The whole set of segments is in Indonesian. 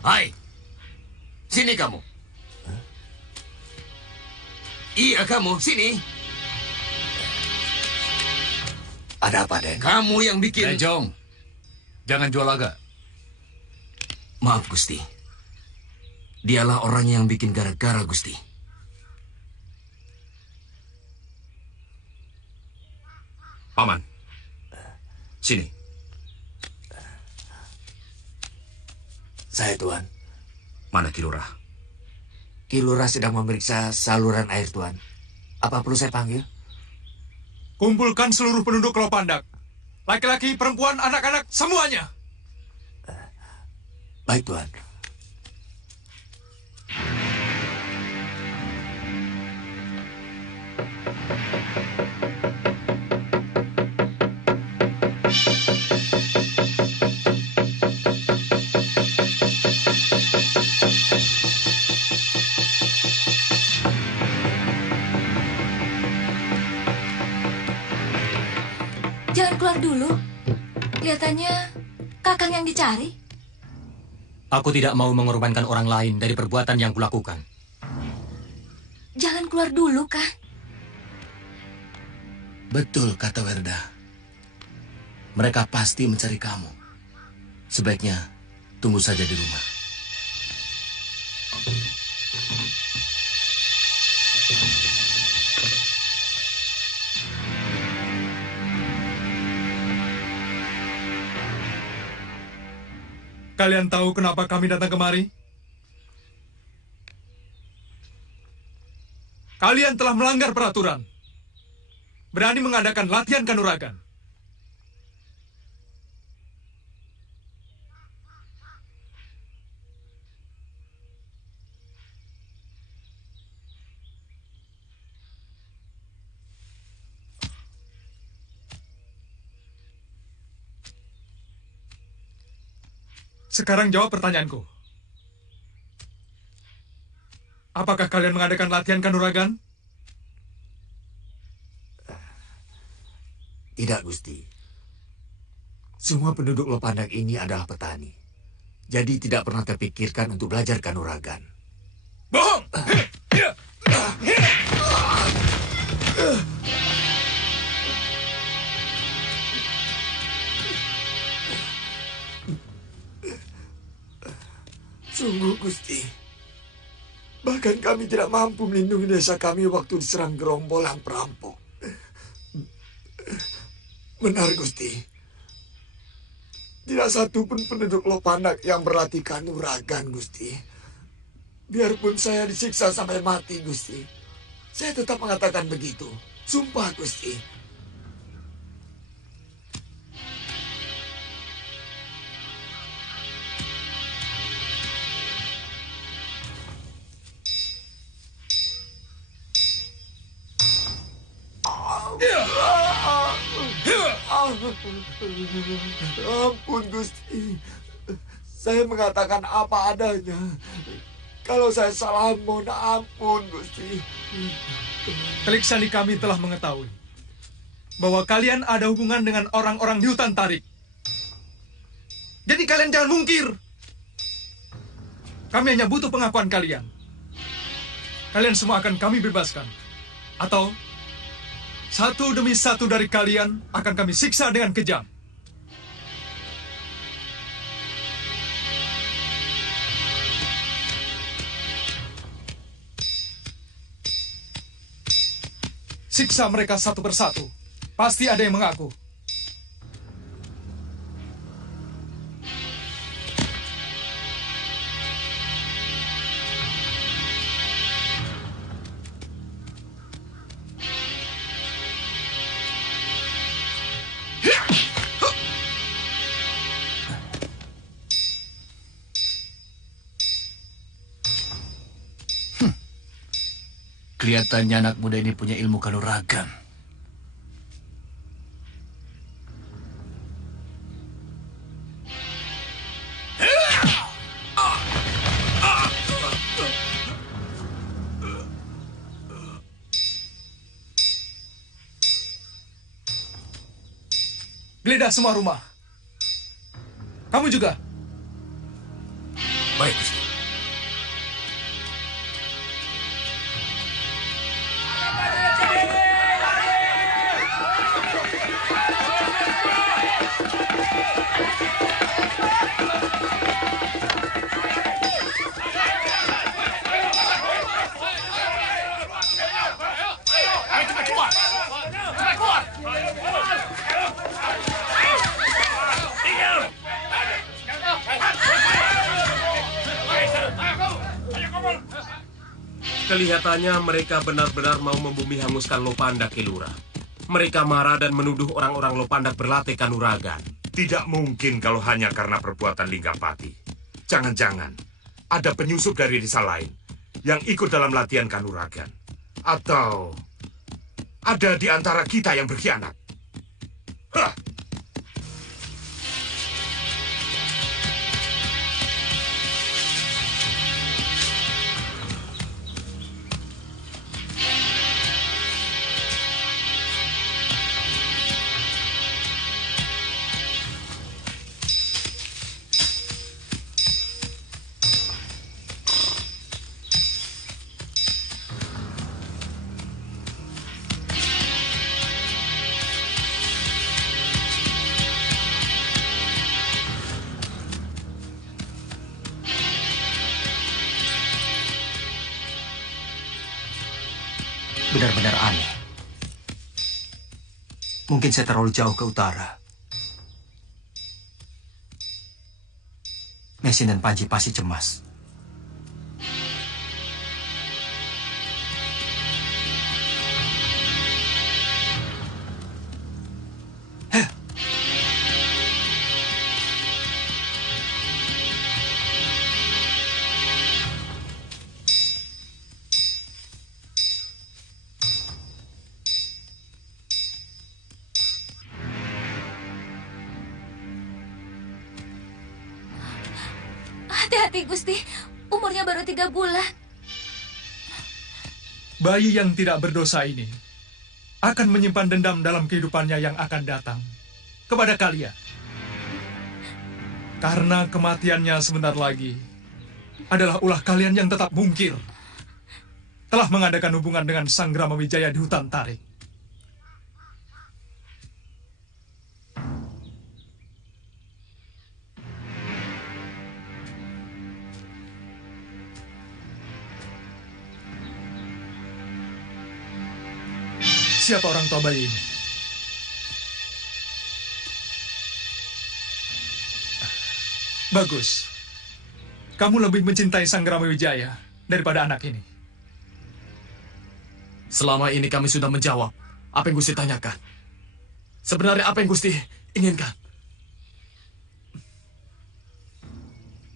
Hai, sini kamu. Iya kamu, sini. Ada apa, Den? Kamu yang bikin... Jong, jangan jual laga. Maaf, Gusti. Dialah orang yang bikin gara-gara, Gusti. Paman, sini. Saya, Tuan. Mana Ki Lurah? Ki Lurah sedang memeriksa saluran air, Tuan. Apa perlu saya panggil? Kumpulkan seluruh penduduk Lopandak. Laki-laki, perempuan, anak-anak, semuanya. Baik, Tuan. Jangan keluar dulu. Kelihatannya Kakang yang dicari. Aku tidak mau mengorbankan orang lain dari perbuatan yang kulakukan. Jangan keluar dulu, Kang. Betul kata Werda. Mereka pasti mencari kamu. Sebaiknya tunggu saja di rumah. Kalian tahu kenapa kami datang kemari? Kalian telah melanggar peraturan. Berani mengadakan latihan kanuragan. Sekarang jawab pertanyaanku. Apakah kalian mengadakan latihan kanuragan? Tidak, Gusti. Semua penduduk Lopandak ini adalah petani. Jadi tidak pernah terpikirkan untuk belajar kanuragan. Bohong! Sungguh, Gusti. Bahkan kami tidak mampu melindungi desa kami waktu diserang gerombolan perampok. Benar, Gusti. Tidak satu pun penduduk Lopandak yang berlatih kanuragan, Gusti. Biarpun saya disiksa sampai mati, Gusti. Saya tetap mengatakan begitu. Sumpah, Gusti. Ampun, Gusti. Saya mengatakan apa adanya. Kalau saya salah, mohon ampun, Gusti. Telik Sandi kami telah mengetahui bahwa kalian ada hubungan dengan orang-orang di hutan tarik. Jadi kalian jangan mungkir. Kami hanya butuh pengakuan kalian. Kalian semua akan kami bebaskan. Atau Satu demi satu dari kalian akan kami siksa dengan kejam. Siksa mereka satu persatu. Pasti ada yang mengaku. Kelihatannya anak muda ini punya ilmu kanuragan. Geledah semua rumah. Kamu juga. Baik, Gusti. Kelihatannya mereka benar-benar mau membumi hanguskan Lopandak, Kilura. Mereka marah dan menuduh orang-orang Lopandak berlatih kanuragan. Tidak mungkin kalau hanya karena perbuatan Linggapati. Jangan-jangan ada penyusup dari desa lain yang ikut dalam latihan kanuragan. Atau ada di antara kita yang berkhianat. Hah! Benar-benar aneh. Mungkin saya terlalu jauh ke utara. Mesin dan Panji pasti cemas. Hati-hati, Gusti. Umurnya baru 3 bulan. Bayi yang tidak berdosa ini akan menyimpan dendam dalam kehidupannya yang akan datang kepada kalian. Karena kematiannya sebentar lagi adalah ulah kalian yang tetap mungkir. Telah mengadakan hubungan dengan Sang Gramawijaya di hutan tarik. Siapa orang tua bayi ini? Bagus. Kamu lebih mencintai Sang Gramawijaya daripada anak ini. Selama ini kami sudah menjawab apa yang Gusti tanyakan. Sebenarnya apa yang Gusti inginkan?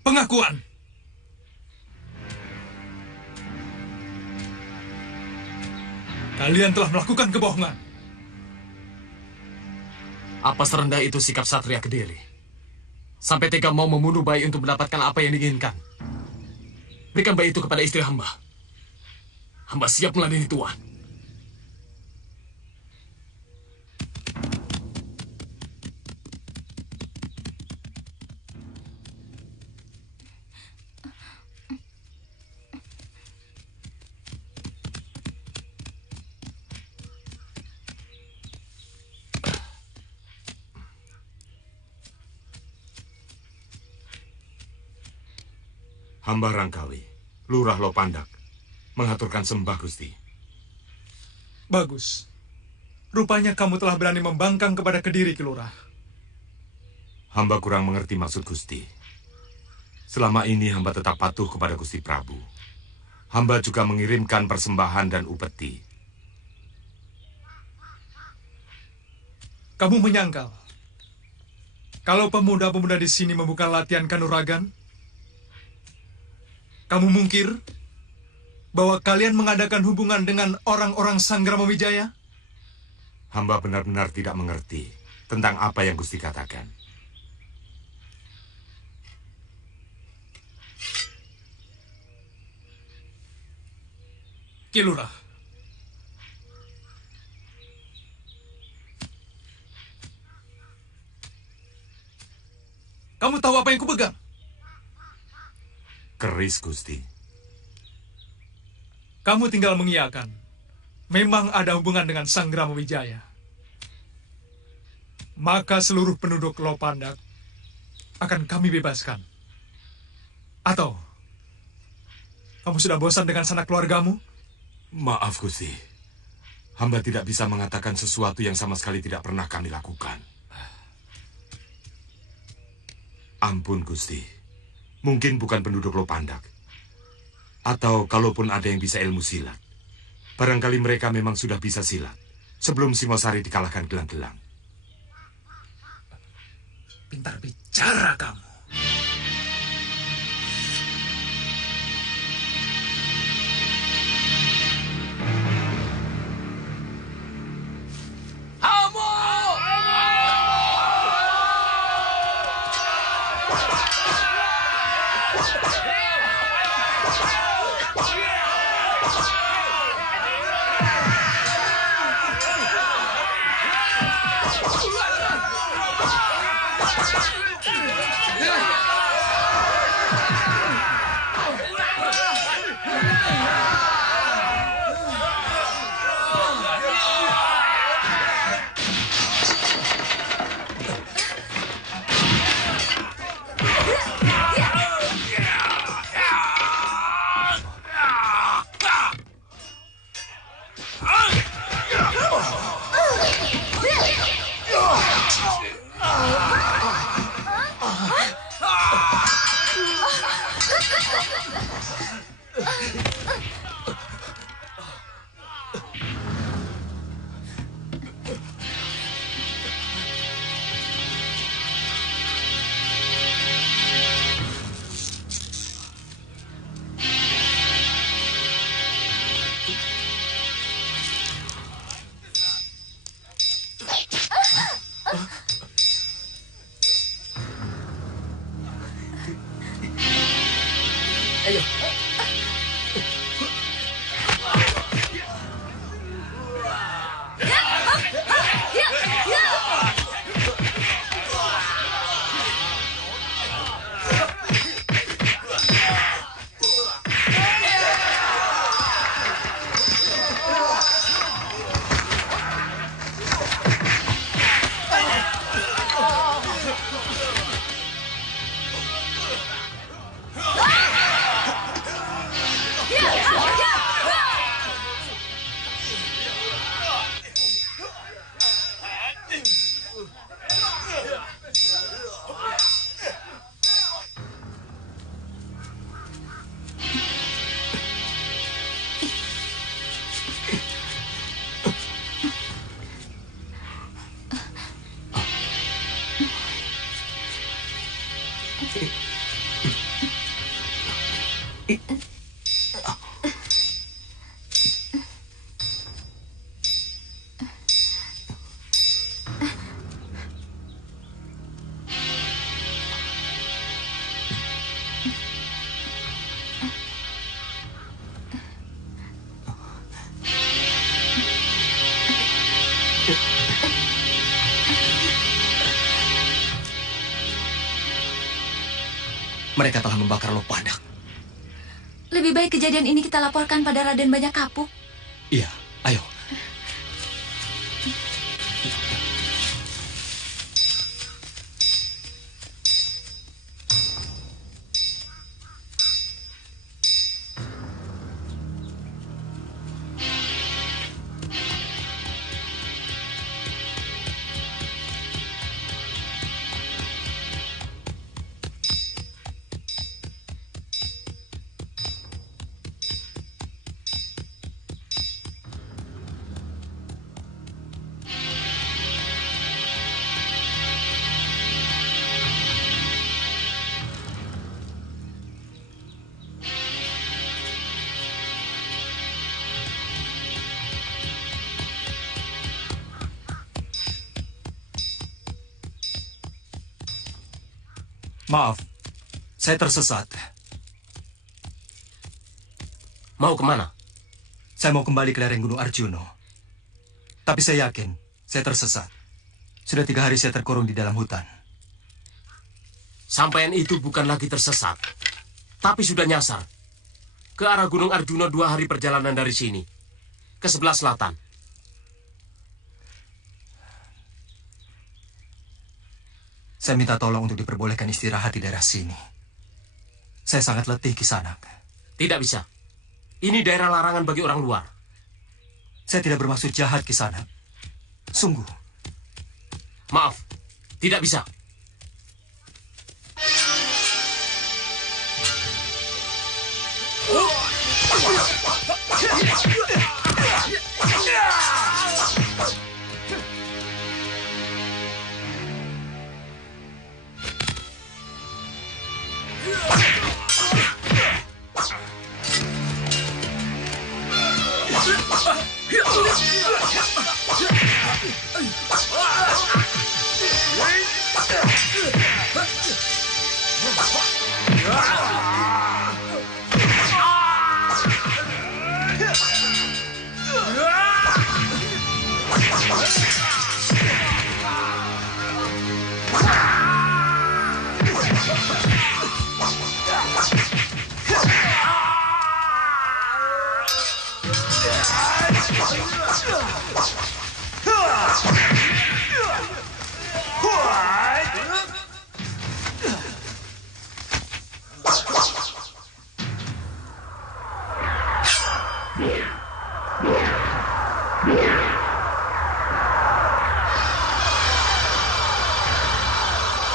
Pengakuan. Kalian telah melakukan kebohongan. Apa serendah itu sikap Satria Kediri? Sampai tega mau membunuh bayi untuk mendapatkan apa yang diinginkan. Berikan bayi itu kepada istri hamba. Hamba siap meladeni Tuan. Hamba Rangkawi, Lurah Lopandak, mengaturkan sembah Gusti. Bagus. Rupanya kamu telah berani membangkang kepada Kediri, Ki Lurah. Hamba kurang mengerti maksud Gusti. Selama ini hamba tetap patuh kepada Gusti Prabu. Hamba juga mengirimkan persembahan dan upeti. Kamu menyangkal kalau pemuda-pemuda di sini membuka latihan kanuragan? Kamu mungkir bahwa kalian mengadakan hubungan dengan orang-orang Sanggrama Wijaya? Hamba benar-benar tidak mengerti tentang apa yang Gusti katakan. Ki Lurah, kamu tahu apa yang kupegang? Keris, Gusti. Kamu tinggal mengiyakan. Memang ada hubungan dengan Sanggrama Wijaya. Maka seluruh penduduk Lopandak akan kami bebaskan. Atau kamu sudah bosan dengan sanak keluargamu? Maaf, Gusti. Hamba tidak bisa mengatakan sesuatu yang sama sekali tidak pernah kami lakukan. Ampun, Gusti. Mungkin bukan penduduk Lopandak. Atau kalaupun ada yang bisa ilmu silat, barangkali mereka memang sudah bisa silat sebelum Singosari dikalahkan gelang-gelang. Pintar bicara kamu. Mereka telah membakar Lopandak. Lebih baik kejadian ini kita laporkan pada Raden Banyak Kapuk. Iya, ayo. Maaf, saya tersesat. Mau kemana? Saya mau kembali ke lereng Gunung Arjuno. Tapi saya yakin saya tersesat. Sudah 3 hari saya terkurung di dalam hutan. Sampaian itu bukan lagi tersesat, tapi sudah nyasar. Ke arah Gunung Arjuno 2 hari perjalanan dari sini. Ke sebelah selatan. Saya minta tolong untuk diperbolehkan istirahat di daerah sini. Saya sangat letih, Kisanak. Tidak bisa. Ini daerah larangan bagi orang luar. Saya tidak bermaksud jahat, Kisanak. Sungguh. Maaf, tidak bisa.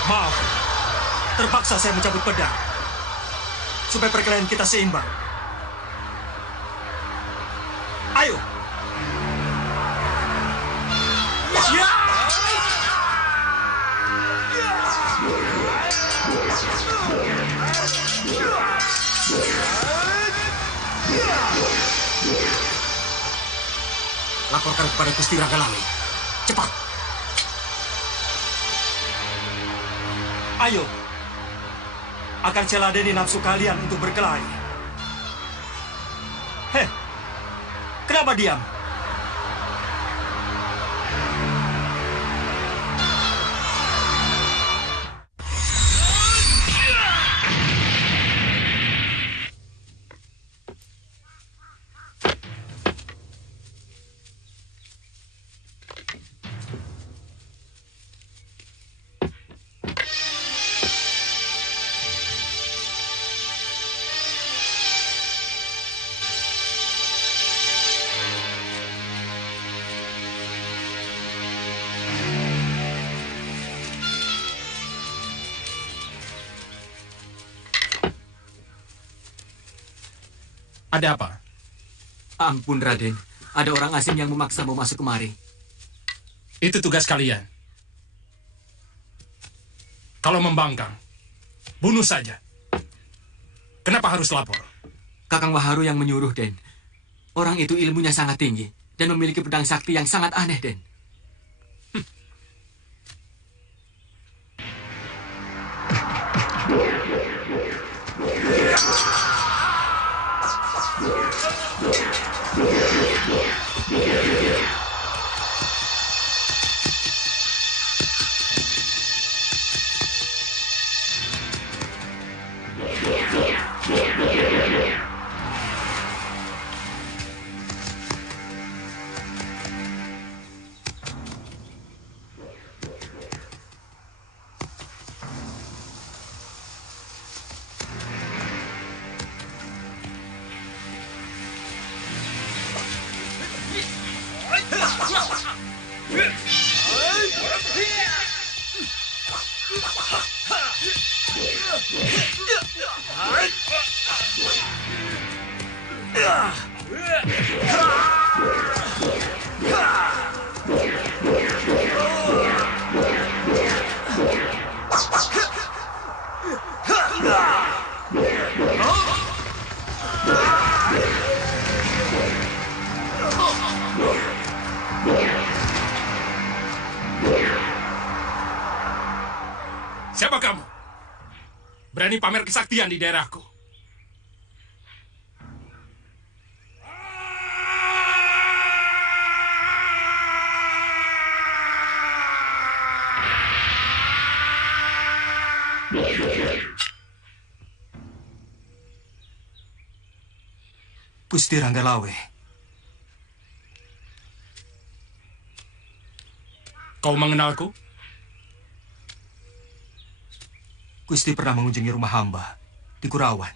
Maaf, terpaksa saya mencabut pedang supaya perkelahian kita seimbang. Ayo. Laporkan kepada Gusti Ragalami. Cepat. Ayo. Akan saya ladeni nafsu kalian untuk berkelahi. Heh. Kenapa diam? Ada apa? Ampun, Raden. Ada orang asing yang memaksa mau masuk kemari. Itu tugas kalian. Kalau membangkang, bunuh saja. Kenapa harus lapor? Kakang Waharu yang menyuruh, Den. Orang itu ilmunya sangat tinggi dan memiliki pedang sakti yang sangat aneh, Den. Siapa kamu? berani pamer kesaktian di daerahku. Gusti Ranggalawe, Kau mengenalku? Gusti pernah mengunjungi rumah hamba di Kurawan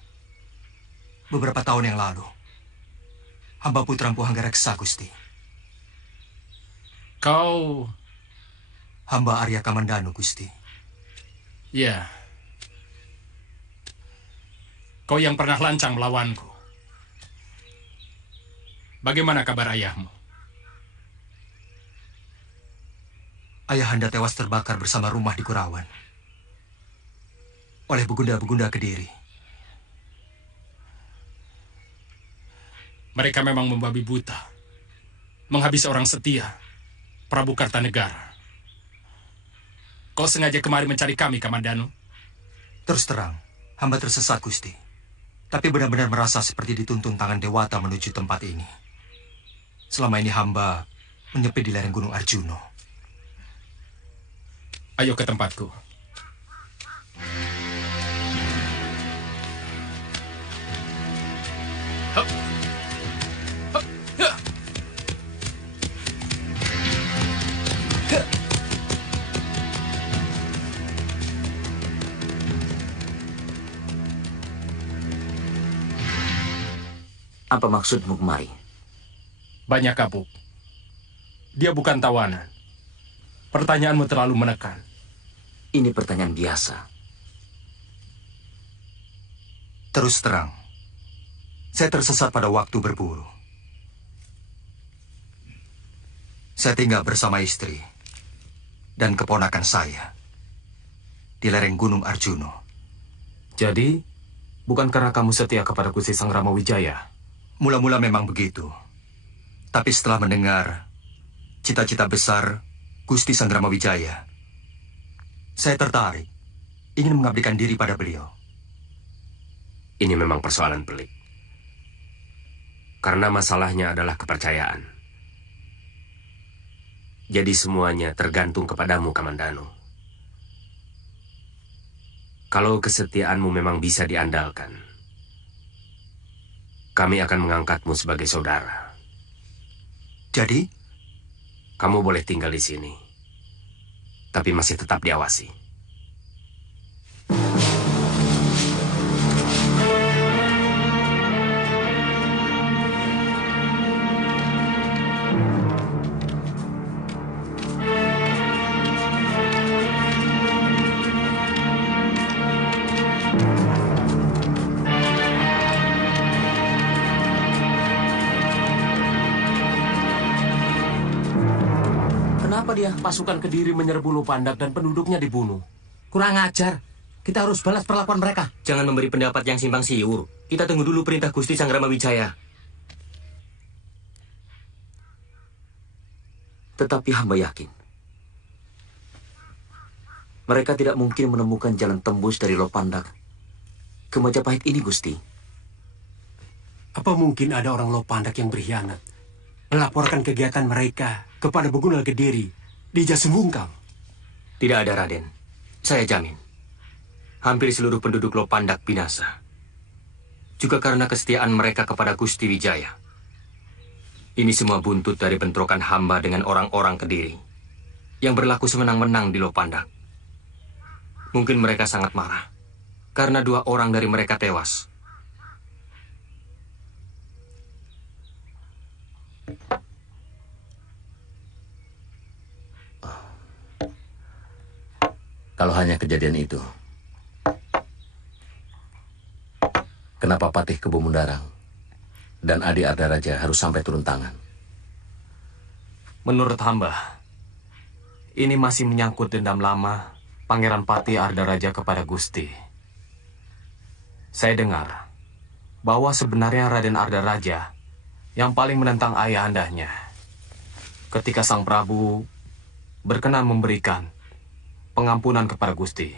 beberapa tahun yang lalu. Hamba putra Empu Hanggareksa, Gusti. Kau... Hamba Arya Kamandanu, Gusti. Ya. Kau yang pernah lancang melawanku. Bagaimana kabar ayahmu? Ayahanda tewas terbakar bersama rumah di Kurawan oleh begunda-begunda Kediri. Mereka memang membabi buta, menghabisi orang setia, Prabu Kartanegara. Kau sengaja kemari mencari kami, Kamandanu? Terus terang, hamba tersesat, Gusti. Tapi benar-benar merasa seperti dituntun tangan Dewata menuju tempat ini. Selama ini hamba menyepi di lereng Gunung Arjuno. Ayo ke tempatku. Hup. Hup. Ya. Apa maksudmu kemari? Banyak kapuk. Dia bukan tawanan. Pertanyaanmu terlalu menekan. Ini pertanyaan biasa. Terus terang, saya tersesat pada waktu berburu. Saya tinggal bersama istri dan keponakan saya di lereng Gunung Arjuno. Jadi, bukan karena kamu setia kepada Gusti Sang Ramawijaya? Mula-mula memang begitu. Tapi setelah mendengar cita-cita besar Gusti Sang Ramawijaya, saya tertarik, ingin mengabdikan diri pada beliau. Ini memang persoalan pelik. Karena masalahnya adalah kepercayaan. Jadi semuanya tergantung kepadamu, Kamandanu. Kalau kesetiaanmu memang bisa diandalkan, kami akan mengangkatmu sebagai saudara. Jadi? Kamu boleh tinggal di sini, tapi masih tetap diawasi. Kenapa dia pasukan Kediri menyerbu Lopandak dan penduduknya dibunuh? Kurang ajar. Kita harus balas perlakuan mereka. Jangan memberi pendapat yang simpang siur. Kita tunggu dulu perintah Gusti Sang Ramawijaya. Tetapi hamba yakin mereka tidak mungkin menemukan jalan tembus dari Lopandak ke Majapahit ini, Gusti. Apa mungkin ada orang Lopandak yang berkhianat melaporkan kegiatan mereka kepada Beguna Kediri di Jasembungkang? Tidak ada, Raden. Saya jamin. Hampir seluruh penduduk Lopandak binasa. Juga karena kesetiaan mereka kepada Gusti Wijaya. Ini semua buntut dari bentrokan hamba dengan orang-orang Kediri yang berlaku semenang-menang di Lopandak. Mungkin mereka sangat marah karena 2 orang dari mereka tewas. Kalau hanya kejadian itu, kenapa Patih Kebo Mundarang dan Adi Ardaraja harus sampai turun tangan? Menurut hamba, ini masih menyangkut dendam lama Pangeran Patih Ardaraja kepada Gusti. Saya dengar bahwa sebenarnya Raden Ardaraja yang paling menentang ayahandanya ketika Sang Prabu berkenan memberikan pengampunan kepada Gusti.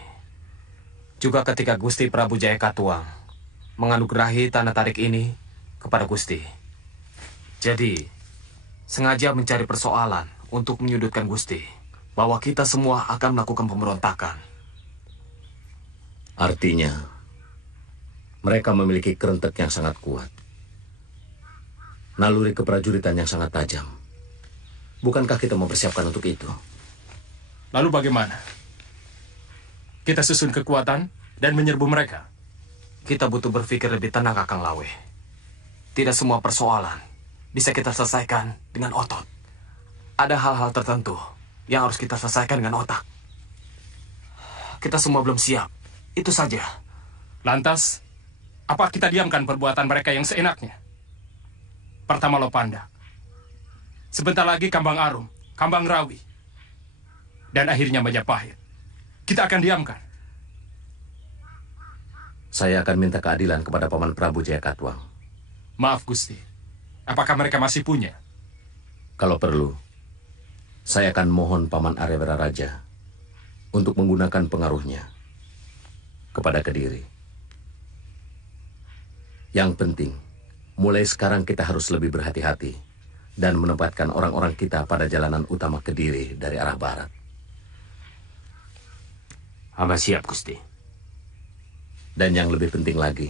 Juga ketika Gusti Prabu Jaya Katuang menganugerahi tanah tarik ini kepada Gusti. Jadi, sengaja mencari persoalan untuk menyudutkan Gusti, bahwa kita semua akan melakukan pemberontakan. Artinya, mereka memiliki kerentek yang sangat kuat. Naluri keprajuritan yang sangat tajam. Bukankah kita mempersiapkan untuk itu? Lalu bagaimana? Kita susun kekuatan dan menyerbu mereka. Kita butuh berpikir lebih tenang, Kakang Lawe. Tidak semua persoalan bisa kita selesaikan dengan otot. Ada hal-hal tertentu yang harus kita selesaikan dengan otak. Kita semua belum siap. Itu saja. Lantas, apa kita diamkan perbuatan mereka yang seenaknya? Pertama Lopandak. Sebentar lagi Kambang Arum, Kambang Rawi. Dan akhirnya Majapahit. Kita akan diamkan. Saya akan minta keadilan kepada Paman Prabu Jaya Katuang. Maaf, Gusti. Apakah mereka masih punya? Kalau perlu, saya akan mohon Paman Aryawira Raja untuk menggunakan pengaruhnya kepada Kediri. Yang penting, mulai sekarang kita harus lebih berhati-hati dan menempatkan orang-orang kita pada jalanan utama Kediri dari arah barat. Hamba siap, Gusti. Dan yang lebih penting lagi,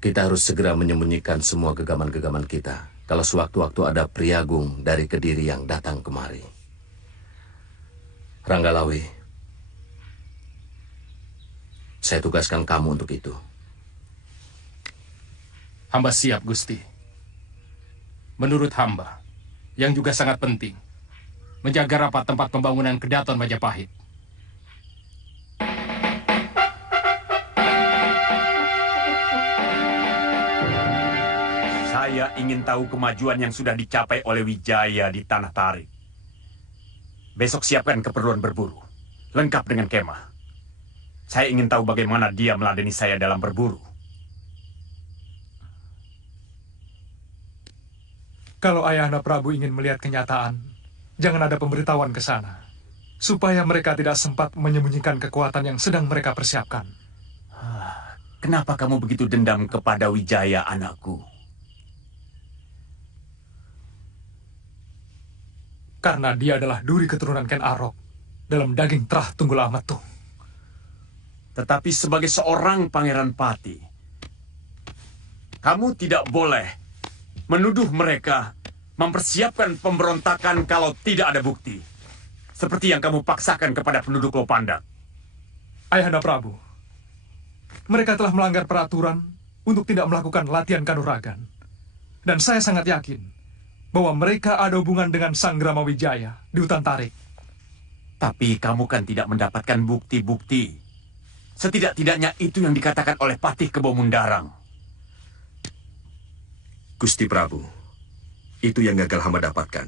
kita harus segera menyembunyikan semua gegaman-gegaman kita kalau sewaktu-waktu ada Priagung dari Kediri yang datang kemari. Ranggalawe, saya tugaskan kamu untuk itu. Hamba siap, Gusti. Menurut hamba, yang juga sangat penting, menjaga rapat tempat pembangunan Kedaton Majapahit. Saya ingin tahu kemajuan yang sudah dicapai oleh Wijaya di Tanah Tarik. Besok siapkan keperluan berburu, lengkap dengan kemah. Saya ingin tahu bagaimana dia meladeni saya dalam berburu. Kalau Ayahanda Prabu ingin melihat kenyataan, jangan ada pemberitahuan ke sana, supaya mereka tidak sempat menyembunyikan kekuatan yang sedang mereka persiapkan. Kenapa kamu begitu dendam kepada Wijaya, anakku? Karena dia adalah duri keturunan Ken Arok dalam daging Trah Tunggul Ametung. Tetapi sebagai seorang Pangeran Pati, kamu tidak boleh menuduh mereka mempersiapkan pemberontakan kalau tidak ada bukti. Seperti yang kamu paksakan kepada penduduk Lopandak. Ayahanda Prabu, mereka telah melanggar peraturan untuk tidak melakukan latihan kanuragan. Dan saya sangat yakin bahwa mereka ada hubungan dengan Sang Gramawijaya di hutan Tarik. Tapi kamu kan tidak mendapatkan bukti-bukti. Setidak-tidaknya itu yang dikatakan oleh Patih Kebo Mundarang. Gusti Prabu, itu yang gagal hamba dapatkan.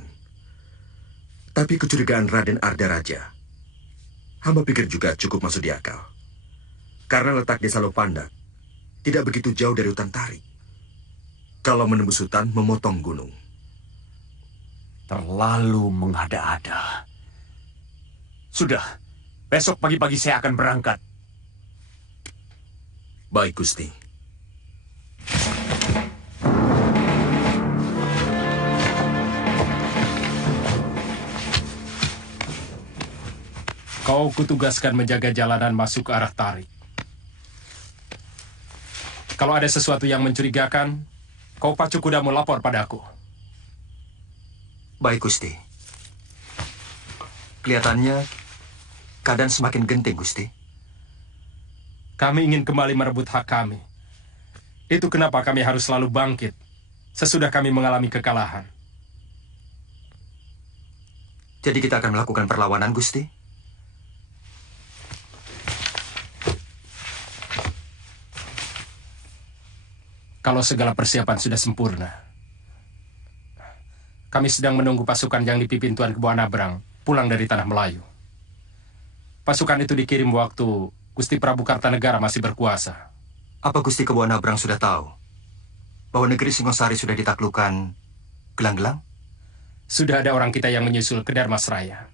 Tapi kecurigaan Raden Ardaraja, hamba pikir juga cukup masuk di akal. Karena letak desa Lopandak tidak begitu jauh dari hutan Tarik. Kalau menembus hutan, memotong gunung. Terlalu mengada-ada. Sudah, besok pagi-pagi saya akan berangkat. Baik, Gusti. Kau kutugaskan menjaga jalanan masuk ke arah Tarik. Kalau ada sesuatu yang mencurigakan, kau pacu kudamu lapor padaku. Baik, Gusti. Kelihatannya keadaan semakin genting, Gusti. Kami ingin kembali merebut hak kami. Itu kenapa kami harus selalu bangkit sesudah kami mengalami kekalahan. Jadi kita akan melakukan perlawanan, Gusti? Kalau segala persiapan sudah sempurna. Kami sedang menunggu pasukan yang dipimpin Tuan Kebo Anabrang pulang dari Tanah Melayu. Pasukan itu dikirim waktu Gusti Prabu Kartanegara masih berkuasa. Apa Gusti Kebo Anabrang sudah tahu bahwa negeri Singosari sudah ditaklukkan gelang-gelang? Sudah ada orang kita yang menyusul ke Darmasraya.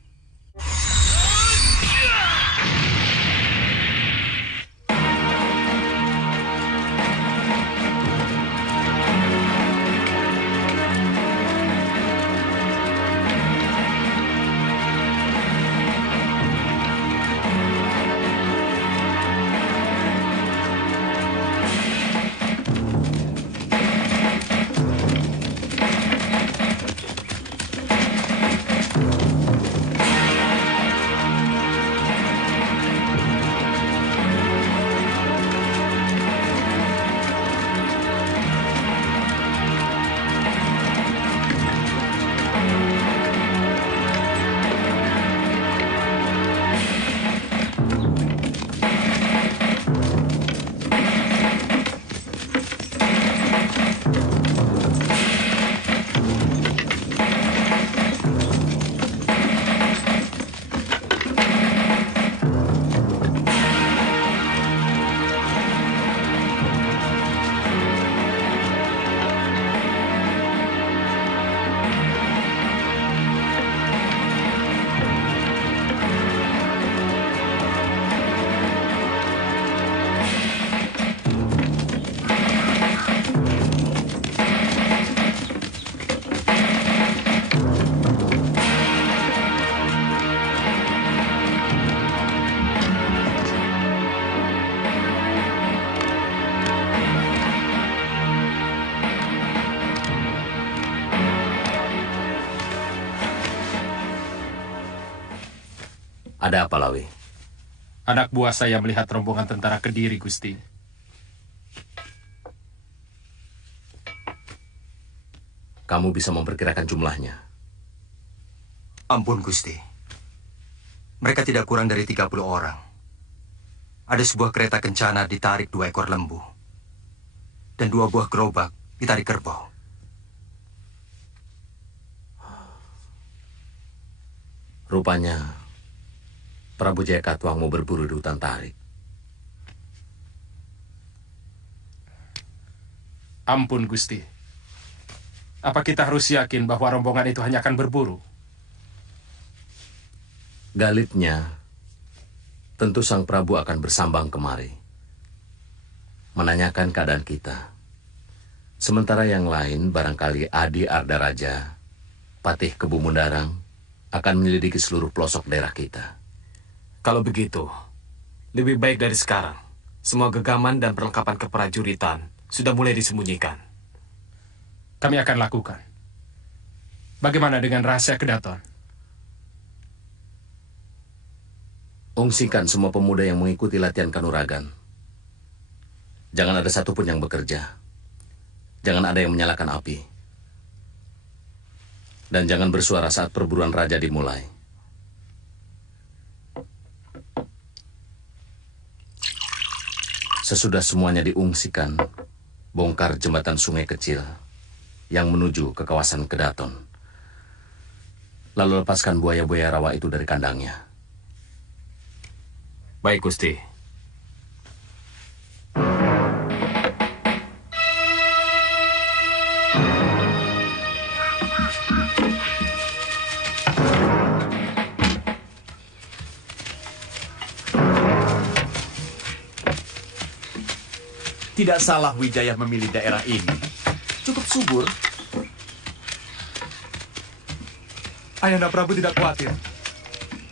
Ada apa, Lawi? Anak buah saya melihat rombongan tentara Kediri, Gusti. Kamu bisa memperkirakan jumlahnya? Ampun, Gusti. Mereka tidak kurang dari 30 orang. Ada sebuah kereta kencana ditarik 2 ekor lembu. Dan 2 buah gerobak ditarik kerbau. Rupanya, Prabu Jaya Katuang mau berburu di hutan tarik. Ampun, Gusti. Apa kita harus yakin bahwa rombongan itu hanya akan berburu? Galipnya, tentu Sang Prabu akan bersambang kemari, menanyakan keadaan kita. Sementara yang lain, barangkali Adi Ardaraja, Patih Kebu Mundarang, akan menyelidiki seluruh pelosok daerah kita. Kalau begitu, lebih baik dari sekarang. Semua gegaman dan perlengkapan keprajuritan sudah mulai disembunyikan. Kami akan lakukan. Bagaimana dengan rahasia kedaton? Ungsikan semua pemuda yang mengikuti latihan kanuragan. Jangan ada satupun yang bekerja. Jangan ada yang menyalakan api. Dan jangan bersuara saat perburuan raja dimulai. Sesudah semuanya diungsikan, bongkar jembatan sungai kecil yang menuju ke kawasan Kedaton. Lalu lepaskan buaya-buaya rawa itu dari kandangnya. Baik, Gusti. Tidak salah Wijaya memilih daerah ini. Cukup subur. Ayahanda Prabu tidak khawatir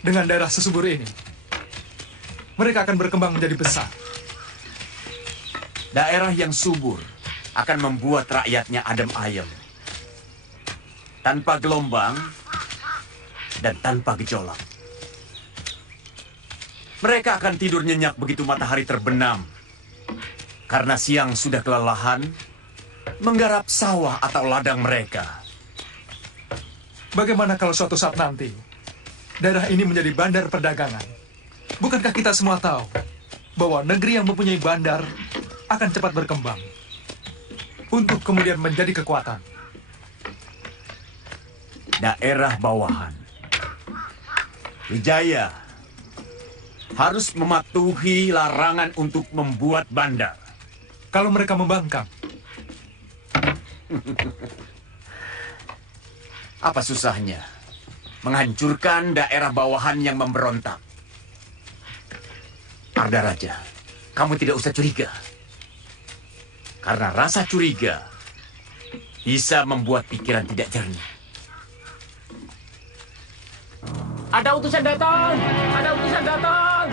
dengan daerah sesubur ini. Mereka akan berkembang menjadi besar. Daerah yang subur akan membuat rakyatnya adem ayem. Tanpa gelombang dan tanpa gejolak. Mereka akan tidur nyenyak begitu matahari terbenam. Karena siang sudah kelelahan menggarap sawah atau ladang mereka. Bagaimana kalau suatu saat nanti daerah ini menjadi bandar perdagangan? Bukankah kita semua tahu bahwa negeri yang mempunyai bandar akan cepat berkembang untuk kemudian menjadi kekuatan? Daerah bawahan. Wijaya harus mematuhi larangan untuk membuat bandar. Kalau mereka membangkang, apa susahnya menghancurkan daerah bawahan yang memberontak? Ardaraja, kamu tidak usah curiga. Karena rasa curiga bisa membuat pikiran tidak jernih. Ada utusan datang! Ada utusan datang!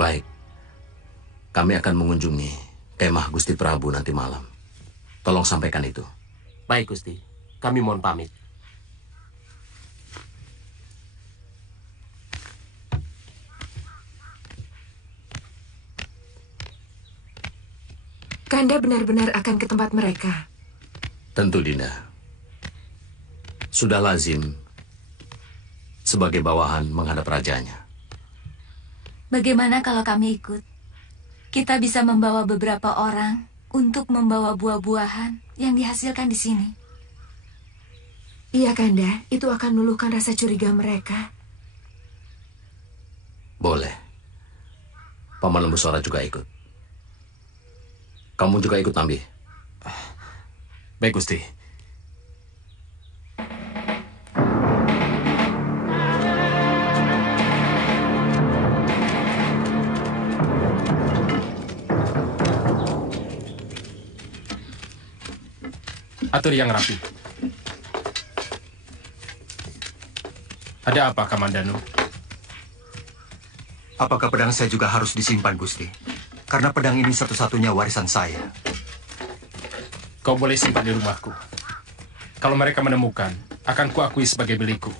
Baik, kami akan mengunjungi kemah Gusti Prabu nanti malam. Tolong sampaikan itu. Baik, Gusti. Kami mohon pamit. Kanda benar-benar akan ke tempat mereka. Tentu, Dinda. Sudah lazim sebagai bawahan menghadap rajanya. Bagaimana kalau kami ikut? Kita bisa membawa beberapa orang untuk membawa buah-buahan yang dihasilkan di sini. Iya, Kanda. Itu akan meluluhkan rasa curiga mereka. Boleh. Paman Lembu Sora juga ikut. Kamu juga ikut, Nambi. Baik, Gusti. Atur yang rapi. Ada apa, Kamandanu? Apakah pedang saya juga harus disimpan, Gusti? Karena pedang ini satu-satunya warisan saya. Kau boleh simpan di rumahku. Kalau mereka menemukan, akan kuakui sebagai milikku.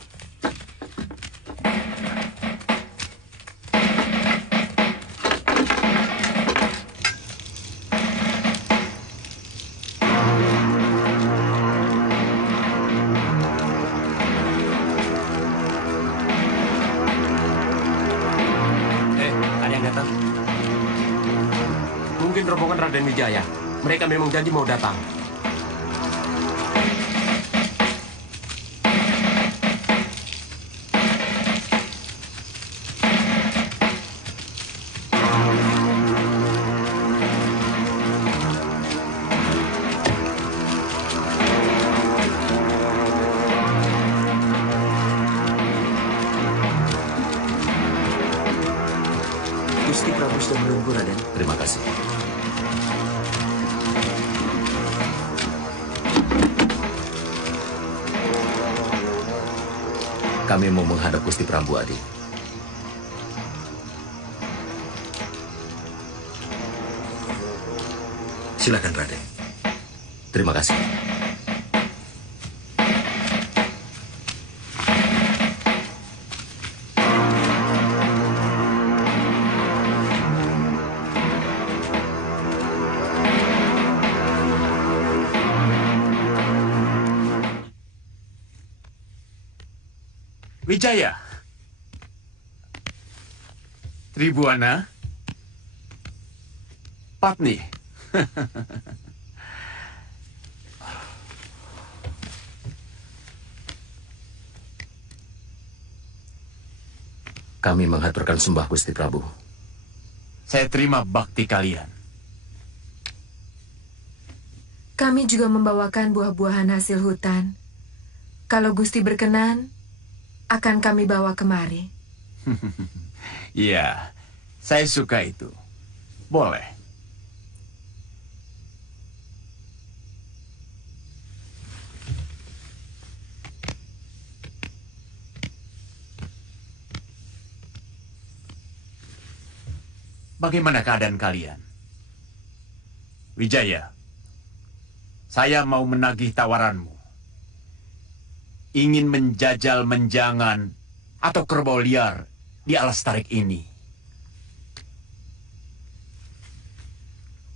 Ada yang datang. Mungkin rombongan Raden Wijaya. Mereka memang janji mau datang. Gusti Prabu sudah menunggu, Raden. Terima kasih. Kami mau menghadap Gusti Prabu, Adi. Silakan, Raden. Terima kasih. Wijaya. Tribuana. Patni. Kami mengaturkan sembah Gusti Prabu. Saya terima bakti kalian. Kami juga membawakan buah-buahan hasil hutan. Kalau Gusti berkenan, akan kami bawa kemari. Iya, saya suka itu. Boleh. Bagaimana keadaan kalian? Wijaya, saya mau menagih tawaranmu. Ingin menjajal menjangan atau kerbau liar di alas tarik ini.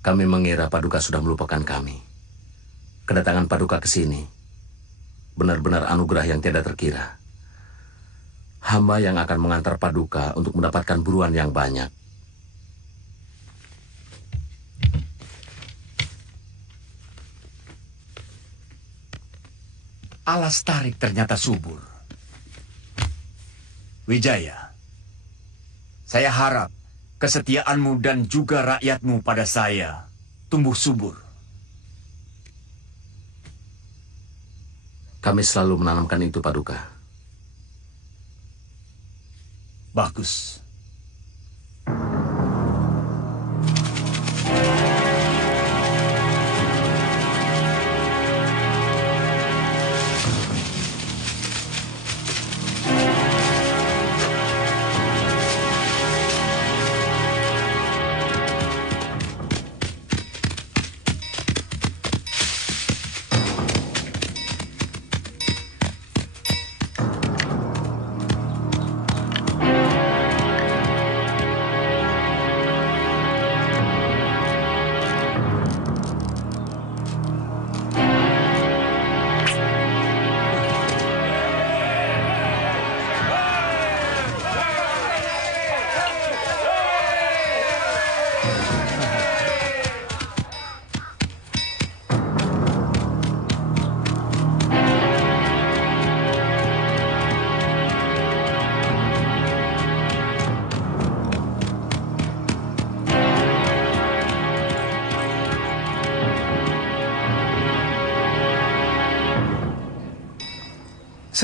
Kami mengira Paduka sudah melupakan kami. Kedatangan Paduka ke sini benar-benar anugerah yang tidak terkira. Hamba yang akan mengantar Paduka untuk mendapatkan buruan yang banyak. Alas tarik ternyata subur. Wijaya, saya harap kesetiaanmu dan juga rakyatmu pada saya tumbuh subur. Kami selalu menanamkan itu, Paduka. Bagus.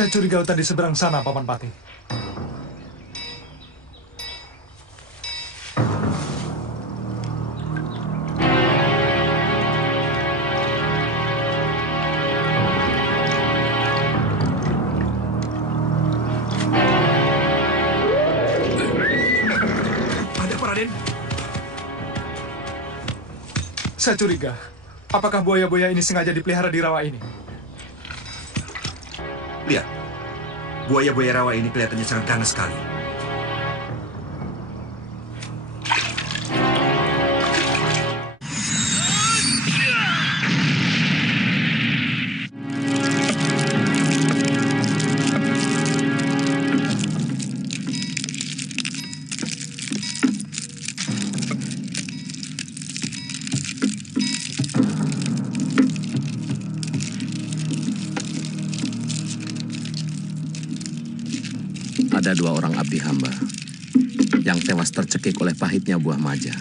Saya curiga hutan di seberang sana, Paman Pati. Ada apa, Raden? Saya curiga, apakah buaya-buaya ini sengaja dipelihara di rawa ini? Lihat, buaya-buaya rawa ini kelihatannya sangat ganas sekali. Ada 2 orang abdi hamba yang tewas tercekik oleh pahitnya buah maja.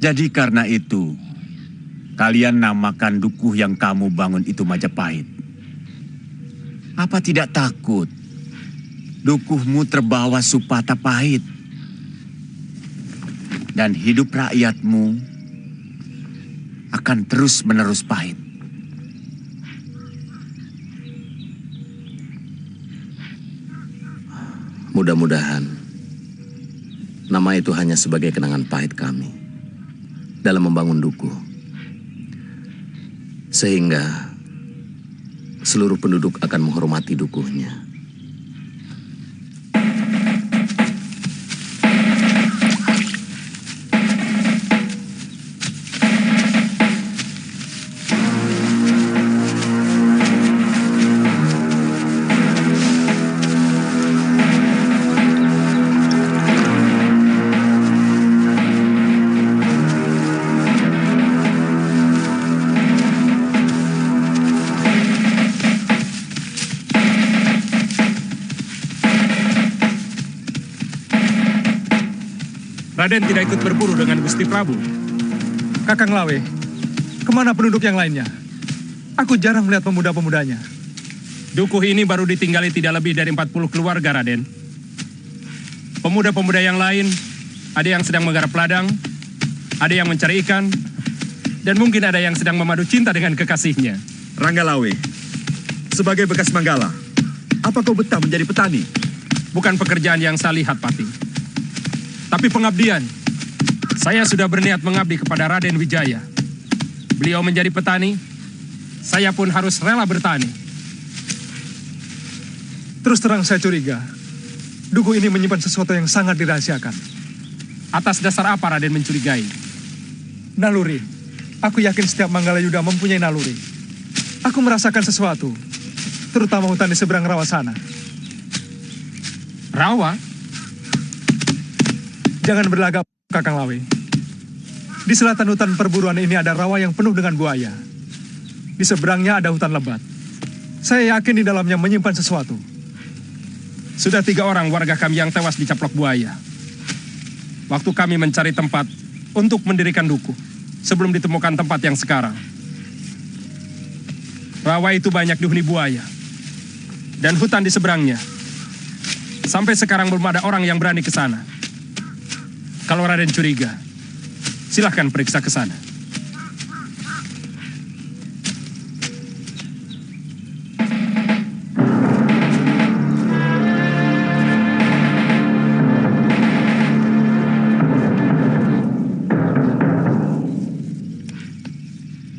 Jadi karena itu, kalian namakan dukuh yang kamu bangun itu Majapahit. Apa tidak takut dukuhmu terbawa supata pahit dan hidup rakyatmu akan terus-menerus pahit? Mudah-mudahan nama itu hanya sebagai kenangan pahit kami dalam membangun dukuh, sehingga seluruh penduduk akan menghormati dukuhnya. Raden tidak ikut berburu dengan Gusti Prabu. Kakang Lawe, kemana penduduk yang lainnya? Aku jarang melihat pemuda-pemudanya. Dukuh ini baru ditinggali tidak lebih dari 40 keluarga, Raden. Pemuda-pemuda yang lain, ada yang sedang menggarap ladang, ada yang mencari ikan, dan mungkin ada yang sedang memadu cinta dengan kekasihnya. Rangga Lawe, sebagai bekas Manggala, apa kau betah menjadi petani? Bukan pekerjaan yang saya lihat, Pati. Tapi pengabdian. Saya sudah berniat mengabdi kepada Raden Wijaya. Beliau menjadi petani, saya pun harus rela bertani. Terus terang saya curiga, dukuh ini menyimpan sesuatu yang sangat dirahasiakan. Atas dasar apa Raden mencurigai? Naluri. Aku yakin setiap Manggala Yuda mempunyai naluri. Aku merasakan sesuatu, terutama hutan di seberang rawa sana. Rawa? Jangan berlagak, Kakang Lawe. Di selatan hutan perburuan ini ada rawa yang penuh dengan buaya. Di seberangnya ada hutan lebat. Saya yakin di dalamnya menyimpan sesuatu. Sudah 3 orang warga kami yang tewas dicaplok buaya. Waktu kami mencari tempat untuk mendirikan dukuh, sebelum ditemukan tempat yang sekarang. Rawa itu banyak dihuni buaya. Dan hutan di seberangnya. Sampai sekarang belum ada orang yang berani ke sana. Kalau Raden curiga, silahkan periksa ke sana.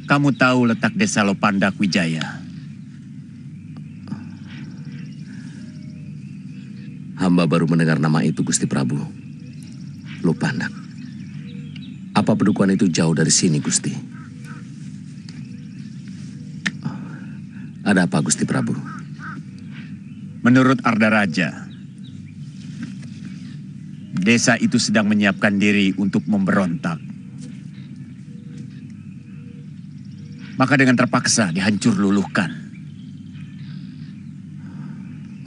Kamu tahu letak desa Lopandak Wijaya? Hamba baru mendengar nama itu, Gusti Prabu. Lopandak. Apa pedukuhan itu jauh dari sini, Gusti? Ada apa, Gusti Prabu? Menurut Arda Raja, desa itu sedang menyiapkan diri untuk memberontak. Maka dengan terpaksa dihancur luluhkan.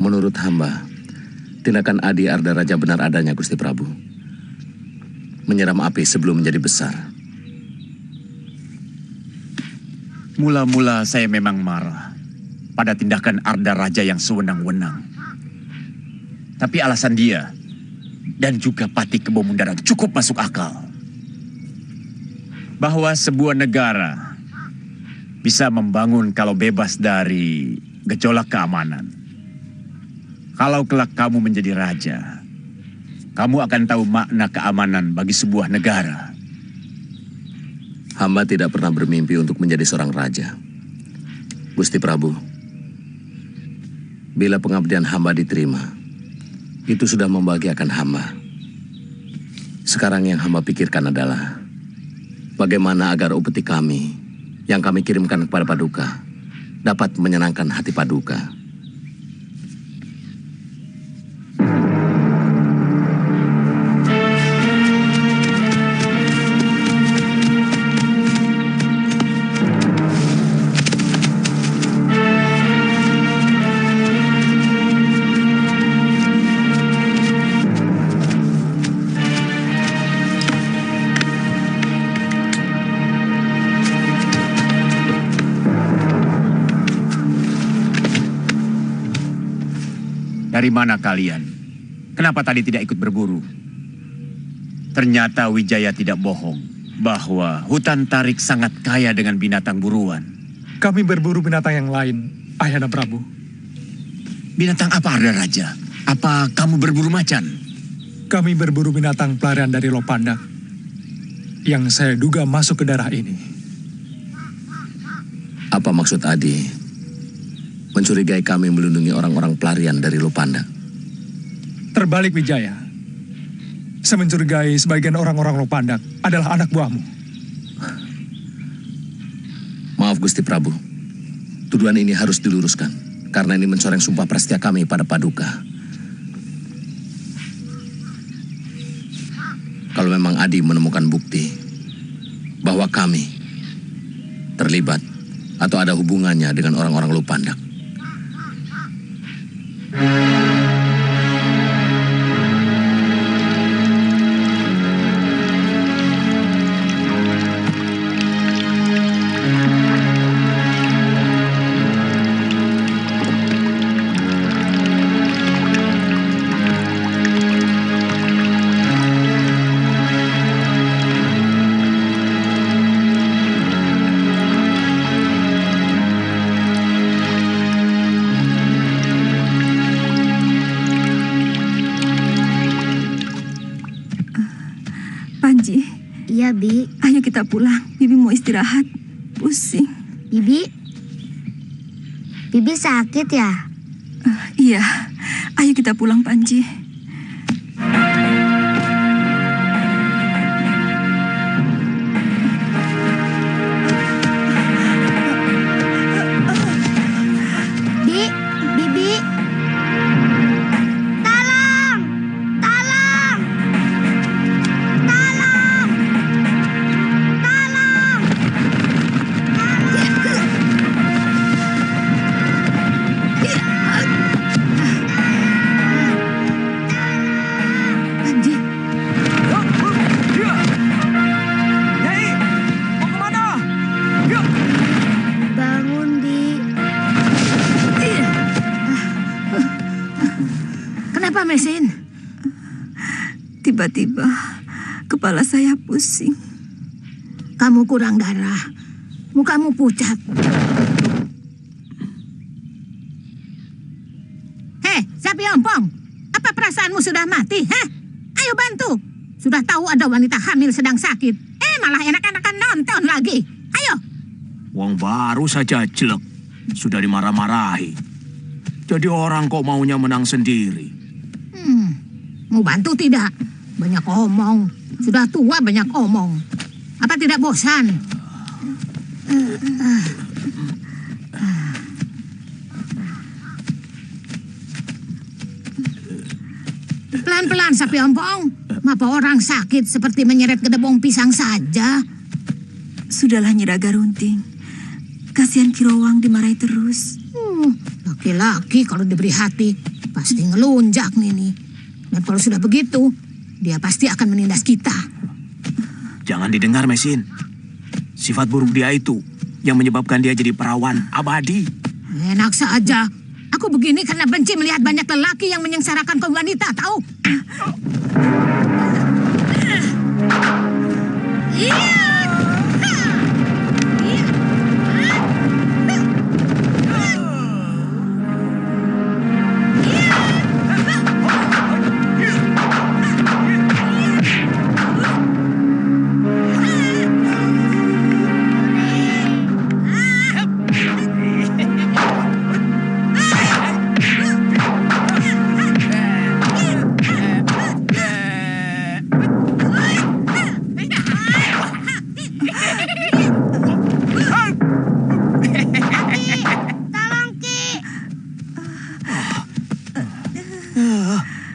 Menurut hamba, tindakan Adi Arda Raja benar adanya, Gusti Prabu. Menyiram api sebelum menjadi besar. Mula-mula saya memang marah pada tindakan Arda Raja yang sewenang-wenang. Tapi alasan dia dan juga Patih Kebo Mundaran cukup masuk akal. Bahwa sebuah negara bisa membangun kalau bebas dari gejolak keamanan. Kalau kelak kamu menjadi raja, kamu akan tahu makna keamanan bagi sebuah negara. Hamba tidak pernah bermimpi untuk menjadi seorang raja. Gusti Prabu, bila pengabdian hamba diterima, itu sudah membahagiakan hamba. Sekarang yang hamba pikirkan adalah bagaimana agar upeti kami yang kami kirimkan kepada Paduka dapat menyenangkan hati Paduka. Dari mana kalian? Kenapa tadi tidak ikut berburu? Ternyata Wijaya tidak bohong bahwa hutan tarik sangat kaya dengan binatang buruan. Kami berburu binatang yang lain, Ayahanda Prabu. Binatang apa, Arda Raja? Apa kamu berburu macan? Kami berburu binatang pelarian dari Lopandak yang saya duga masuk ke daerah ini. Apa maksud Adi mencurigai kami melindungi orang-orang pelarian dari Lopandak? Terbalik, Wijaya. Saya mencurigai sebagian orang-orang Lopandak adalah anak buahmu. Maaf Gusti Prabu, tuduhan ini harus diluruskan karena ini mencoreng sumpah prasetya kami pada Paduka. Kalau memang Adi menemukan bukti bahwa kami terlibat atau ada hubungannya dengan orang-orang Lopandak, Bi. Ayo kita pulang. Bibi mau istirahat. Pusing. Bibi sakit ya? Iya. Ayo kita pulang, Panji. Bibi. Mesin. Tiba-tiba kepala saya pusing. Kamu kurang darah. Mukamu pucat. Hei, Sapi Ompong. Apa perasaanmu sudah mati? Hah? Ayo bantu. Sudah tahu ada wanita hamil sedang sakit. Malah enak-enakan nonton lagi. Ayo. Wong baru saja jelek. Sudah dimarah-marahi. Jadi orang kok maunya menang sendiri. Mau bantu tidak? Banyak omong. Sudah tua banyak omong. Apa tidak bosan? Pelan-pelan, Sapi Ompong. Mapa orang sakit seperti menyeret gedebong pisang saja. Sudahlah, Nyi Raga Runting. Kasihan Kirowang dimarahi terus. Laki-laki kalau diberi hati pasti ngelunjak nih. Dan kalau sudah begitu, dia pasti akan menindas kita. Jangan didengar, Mesin. Sifat buruk dia itu yang menyebabkan dia jadi perawan abadi. Enak saja. Aku begini karena benci melihat banyak lelaki yang menyengsarakan kaum wanita, tahu?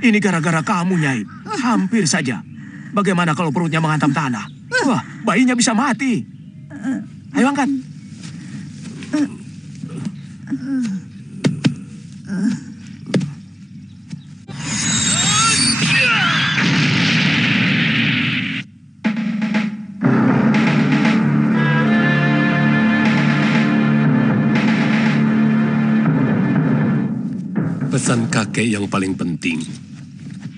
Ini gara-gara kamu, Nyai. Hampir saja. Bagaimana kalau perutnya menghantam tanah? Wah, bayinya bisa mati. Ayo angkat. Pesan kakek yang paling penting.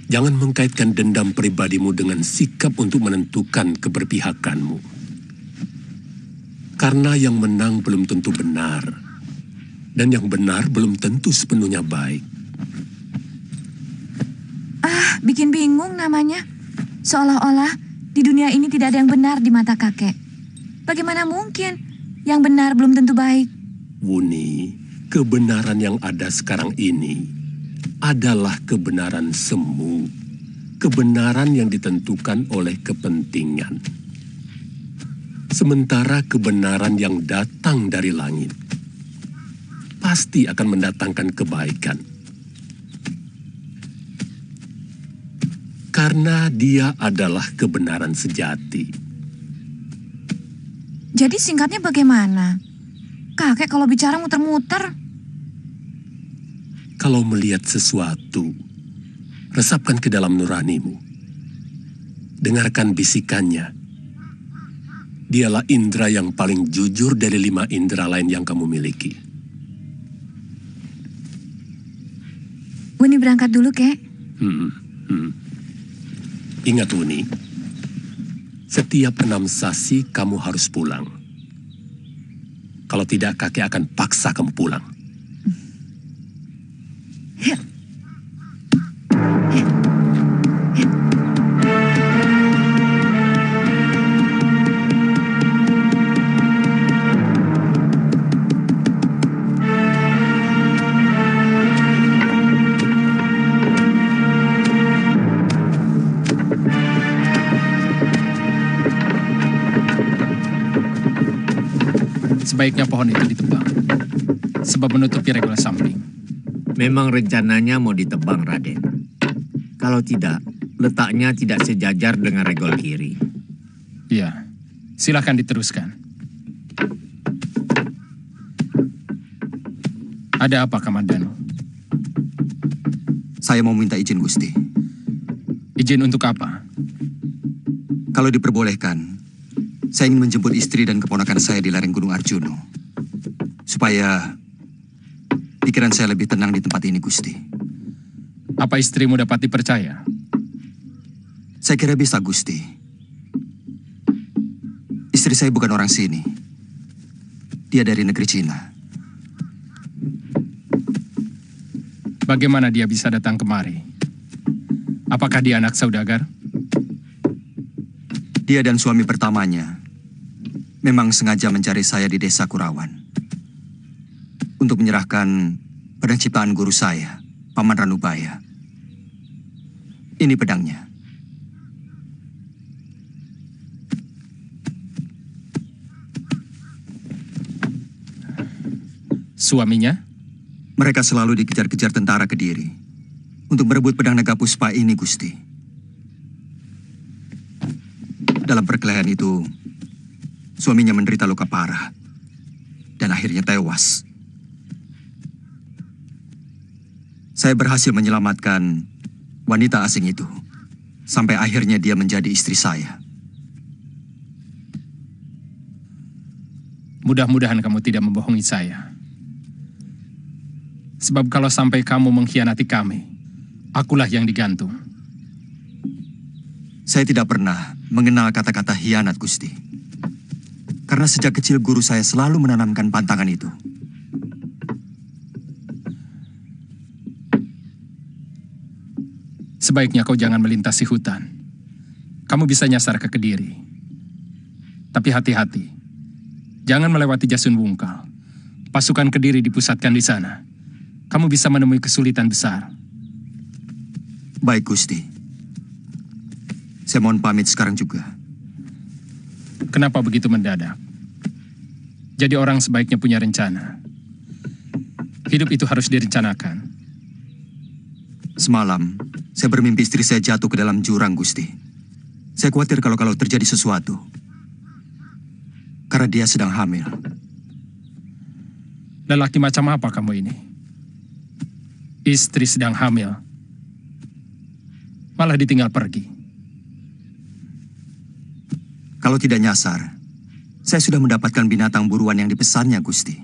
Jangan mengkaitkan dendam pribadimu dengan sikap untuk menentukan keberpihakanmu. Karena yang menang belum tentu benar. Dan yang benar belum tentu sepenuhnya baik. Bikin bingung namanya. Seolah-olah di dunia ini tidak ada yang benar di mata kakek. Bagaimana mungkin yang benar belum tentu baik? Wuni, kebenaran yang ada sekarang ini adalah kebenaran semu, kebenaran yang ditentukan oleh kepentingan. Sementara kebenaran yang datang dari langit pasti akan mendatangkan kebaikan. Karena dia adalah kebenaran sejati. Jadi singkatnya bagaimana? Kakek kalau bicara muter-muter. Kalau melihat sesuatu, resapkan ke dalam nuranimu. Dengarkan bisikannya. Dialah indera yang paling jujur dari 5 indera lain yang kamu miliki. Wuni berangkat dulu, Kek. Ingat, Wuni. Setiap 6 sasi kamu harus pulang. Kalau tidak, kakek akan paksa kamu pulang. Sebaiknya pohon itu ditebang, sebab menutupi regol samping. Memang rencananya mau ditebang, Raden. Kalau tidak, letaknya tidak sejajar dengan regol kiri. Ya, silakan diteruskan. Ada apa, Kamandano? Saya mau minta izin, Gusti. Izin untuk apa? Kalau diperbolehkan, saya ingin menjemput istri dan keponakan saya di lereng Gunung Arjuno. Supaya pikiran saya lebih tenang di tempat ini, Gusti. Apa istrimu dapat dipercaya? Saya kira bisa, Gusti. Istri saya bukan orang sini. Dia dari negeri Cina. Bagaimana dia bisa datang kemari? Apakah dia anak saudagar? Dia dan suami pertamanya memang sengaja mencari saya di desa Kurawan untuk menyerahkan pedang ciptaan guru saya, Paman Ranubaya. Ini pedangnya. Suaminya? Mereka selalu dikejar-kejar tentara Kediri untuk merebut pedang naga puspa ini, Gusti. Dalam perkelahian itu, suaminya menderita luka parah dan akhirnya tewas. Saya berhasil menyelamatkan wanita asing itu sampai akhirnya dia menjadi istri saya. Mudah-mudahan kamu tidak membohongi saya. Sebab kalau sampai kamu mengkhianati kami, akulah yang digantung. Saya tidak pernah mengenal kata-kata hianat, Gusti. Karena sejak kecil guru saya selalu menanamkan pantangan itu. Sebaiknya kau jangan melintasi hutan. Kamu bisa nyasar ke Kediri. Tapi hati-hati. Jangan melewati Jasun Wungkal. Pasukan Kediri dipusatkan di sana. Kamu bisa menemui kesulitan besar. Baik, Gusti. Saya mohon pamit sekarang juga. Kenapa begitu mendadak? Jadi orang sebaiknya punya rencana. Hidup itu harus direncanakan. Semalam, saya bermimpi istri saya jatuh ke dalam jurang, Gusti. Saya khawatir kalau terjadi sesuatu. Karena dia sedang hamil. Lelaki macam apa kamu ini? Istri sedang hamil. Malah ditinggal pergi. Kalau tidak nyasar, saya sudah mendapatkan binatang buruan yang dipesannya, Gusti.